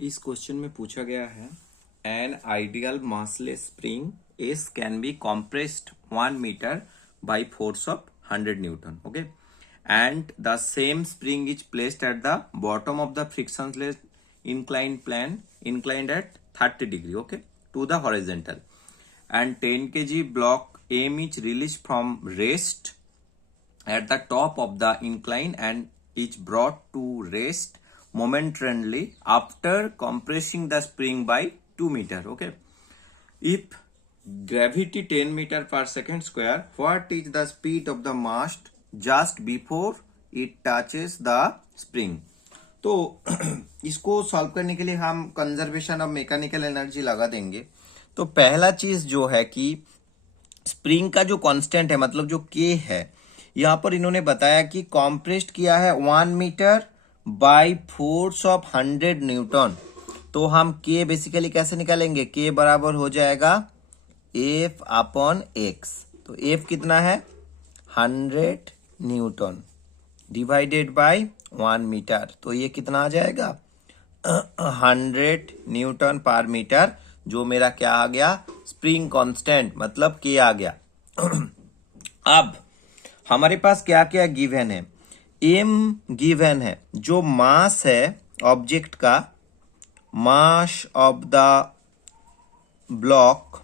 इस क्वेश्चन में पूछा गया है an ideal massless spring S can be compressed 1 metre by force of 100 Newton. Okay, and the same spring is placed at the bottom of the frictionless inclined plane, inclined at 30 degree, okay, to the horizontal, and 10 kg block M is released from rest at the top of the incline and is brought to rest momentarily after compressing the spring by 2 meter. Okay, if gravity 10 meter per second square, what is the speed of the mast just before it touches the spring? तो इसको solve करने के लिए हम conservation of mechanical energy लगा देंगे। तो पहला चीज जो है कि स्प्रिंग का जो कांस्टेंट है, मतलब जो के है, यहां पर इन्होंने बताया कि कॉम्प्रेस्ड किया है 1 metre by force of 100 newton. तो हम के बेसिकली कैसे निकालेंगे? के बराबर हो जाएगा एफ अपॉन एक्स। तो एफ कितना है? 100 न्यूटन डिवाइडेड बाय 1 मीटर। तो ये कितना आ जाएगा? 100 न्यूटन पर मीटर, जो मेरा क्या आ गया? स्प्रिंग कांस्टेंट, मतलब के आ गया। अब हमारे पास क्या क्या गिवन है? एम गिवन है, जो मास है ऑब्जेक्ट का, मास ऑफ द ब्लॉक,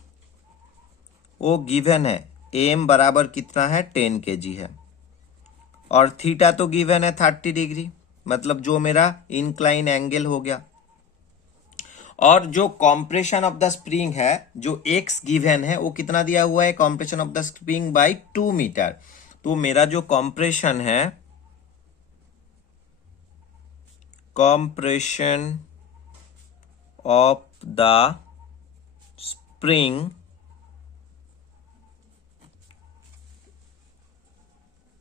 वो गिवन है। एम बराबर कितना है? 10 kg है। और थीटा तो गिवन है 30 डिग्री, मतलब जो मेरा इंक्लाइन एंगल हो गया। और जो कॉम्प्रेशन ऑफ द स्प्रिंग है, जो एक्स गिवन है, वो कितना दिया हुआ है? Compression of the spring by 2 metre. तो मेरा जो कॉम्प्रेशन है, compression of the spring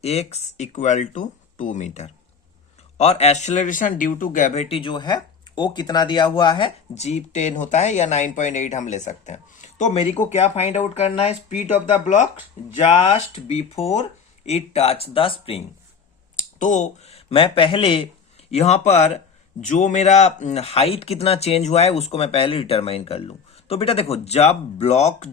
x equal to 2 metre, और एक्सेलरेशन ड्यू टू ग्रेविटी जो है वो कितना दिया हुआ है? G10 होता है, या 9.8 हम ले सकते हैं। तो मेरे को क्या फाइंड आउट करना है? Speed of the block just before it touch the spring. तो मैं पहले यहां पर जो मेरा हाइट कितना चेंज हुआ है उसको मैं पहले डिटरमाइन कर लूं। तो बेटा देखो, जब ब्लॉक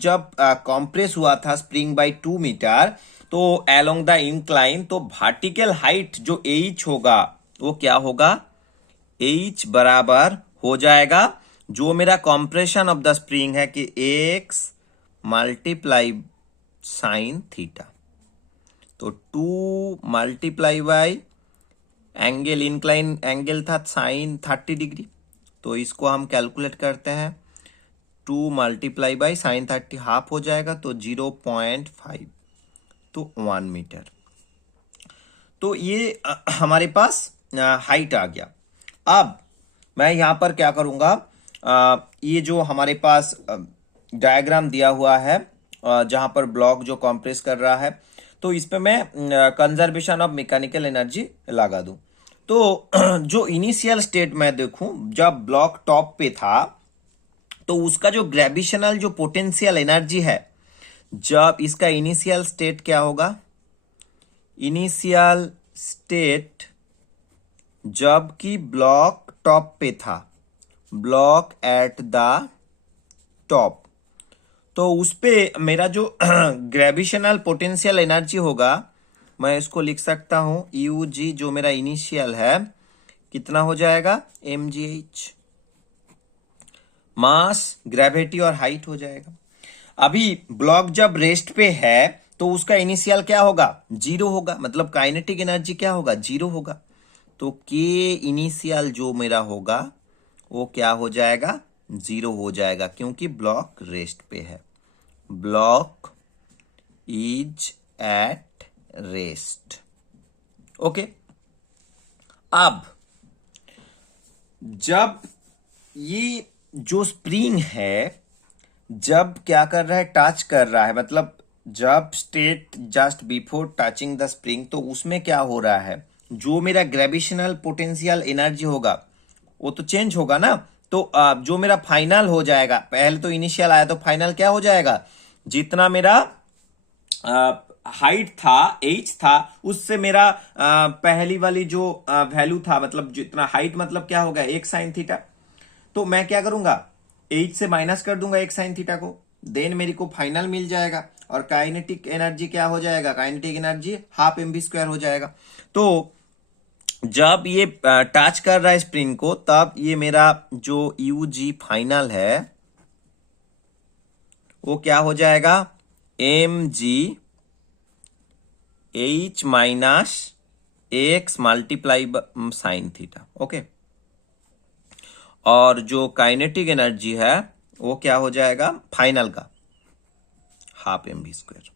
कॉम्प्रेस हुआ था स्प्रिंग बाय 2 मीटर, तो अलोंग द इंक्लाइन, तो वर्टिकल हाइट जो एच होगा वो क्या होगा? एच बराबर हो जाएगा जो मेरा कॉम्प्रेशन ऑफ द स्प्रिंग है कि एक्स मल्टीप्लाई साइन थीटा। तो 2 multiply by angle, incline angle था साइन 30 डिग्री, तो इसको हम कैलकुलेट करते हैं। 2 मल्टीप्लाई बाय साइन 30 हाफ हो जाएगा, तो 0.5, तो 1 मीटर। तो ये हमारे पास हाइट आ गया। अब मैं यहां पर क्या करूंगा? ये जो हमारे पास डायग्राम दिया हुआ है, जहां पर ब्लॉक जो कंप्रेस कर रहा है, तो इस पे मैं कंजर्वेशन ऑफ मैकेनिकल एनर्जी लगा दूं। तो जो इनिशियल स्टेट में देखूं, जब ब्लॉक टॉप पे था, तो उसका जो ग्रेविटेशनल जो पोटेंशियल एनर्जी है, जब इसका इनिशियल स्टेट क्या होगा? इनिशियल स्टेट जबकि ब्लॉक टॉप पे था, ब्लॉक एट द टॉप, तो उस पे मेरा जो ग्रेविटेशनल पोटेंशियल एनर्जी होगा, मैं इसको लिख सकता हूं यू जी, जो मेरा इनिशियल है, कितना हो जाएगा? mgh। मास, ग्रेविटी और हाइट हो जाएगा। अभी ब्लॉक जब रेस्ट पे है, तो उसका इनिशियल क्या होगा? 0 होगा, मतलब काइनेटिक एनर्जी क्या होगा? 0 होगा। तो के इनिशियल जो मेरा होगा वो क्या हो जाएगा? 0 हो जाएगा, क्योंकि ब्लॉक रेस्ट पे है। Block is at rest. Okay, अब जब ये जो स्प्रिंग है, जब क्या कर रहा है? टच कर रहा है, मतलब जब state just before touching the spring, तो उसमें क्या हो रहा है? जो मेरा ग्रेविटेशनल पोटेंशियल एनर्जी होगा वो तो चेंज होगा ना। तो जो मेरा फाइनल हो जाएगा, पहले तो इनिशियल आया, तो फाइनल क्या हो जाएगा? जितना मेरा हाइट था, एच था, उससे मेरा पहली वाली जो वैल्यू था, मतलब जितना हाइट, मतलब क्या होगा? एक साइन थीटा। तो मैं क्या करूंगा, 8 से माइनस कर दूंगा एक साइन थीटा को, देन मेरे को फाइनल मिल जाएगा। और काइनेटिक एनर्जी क्या हो जाएगा, काइनेटिक एनर्जी हाफ mv² हो जाएगा। तो जब ये टच कर रहा है स्प्रिंग को, तब ये मेरा जो यूजी फाइनल है वो क्या हो जाएगा, mg h minus x multiply sine theta. Okay, और जो काइनेटिक एनर्जी है वो क्या हो जाएगा फाइनल का, हाफ mv²,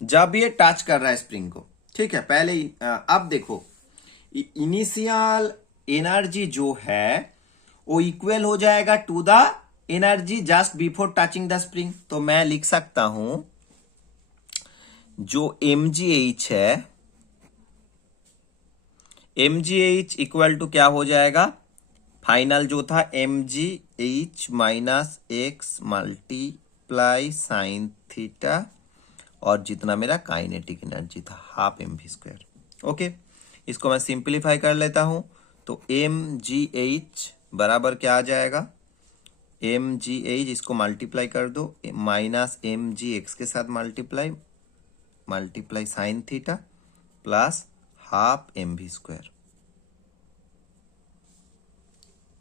जब ये टच कर रहा है स्प्रिंग को। ठीक है, पहले अब देखो, इनिशियल एनर्जी जो है वो इक्वल हो जाएगा to the energy just before touching the spring. तो मैं लिख सकता हूं जो mgh है, mgh इक्वल टू क्या हो जाएगा, फाइनल जो था mgh minus x multiply sine theta, और जितना मेरा काइनेटिक एनर्जी था हाफ mv²। ओके, इसको मैं सिंप्लीफाई कर लेता हूं, तो mgh बराबर क्या आ जाएगा, mgh इसको मल्टीप्लाई कर दो, माइनस mgx के साथ multiply sine theta plus half mv²।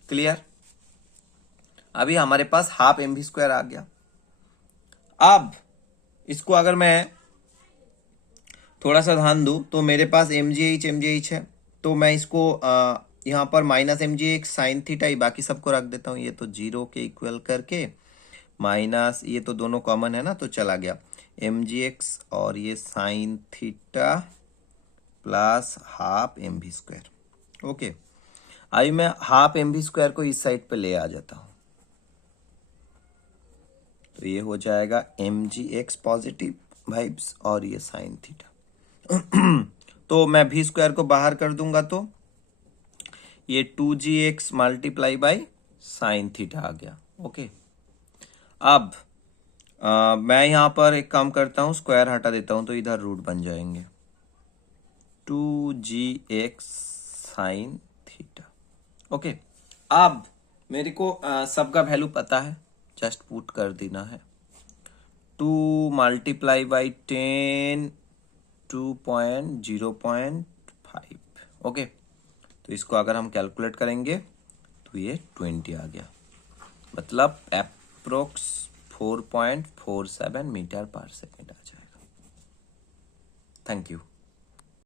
Clear, अभी हमारे पास हाफ mv² आ गया। अब इसको अगर मैं थोड़ा सा ध्यान दूं तो मेरे पास mgh है, तो मैं इसको यहां पर माइनस mgx साइन थीटा ही बाकी सबको रख देता हूं, ये तो 0 के इक्वल करके, माइनस ये तो दोनों कॉमन है ना, तो चला गया mgx और ये sine theta plus half mv²। Okay, अभी मैं हाफ mv² को इस साइड पे ले आ जाता हूं, तो ये हो जाएगा mgx पॉजिटिव वाइब्स और ये साइन थीटा। तो मैं v² को बाहर कर दूंगा, तो ये 2gx multiply by sine theta आ गया। ओके, अब मैं यहां पर एक काम करता हूं, स्क्वायर हटा देता हूं, तो इधर रूट बन जाएंगे 2gx साइन थीटा। ओके, अब मेरे को सबका वैल्यू पता है, जस्ट पुट कर देना है, 2 मल्टीप्लाई बाई 10 2.0.5। ओके, तो इसको अगर हम कैलकुलेट करेंगे तो ये 20 आ गया, मतलब अप्रोक्स 4.47 मीटर पर सेकेंड आ जाएगा। Thank you.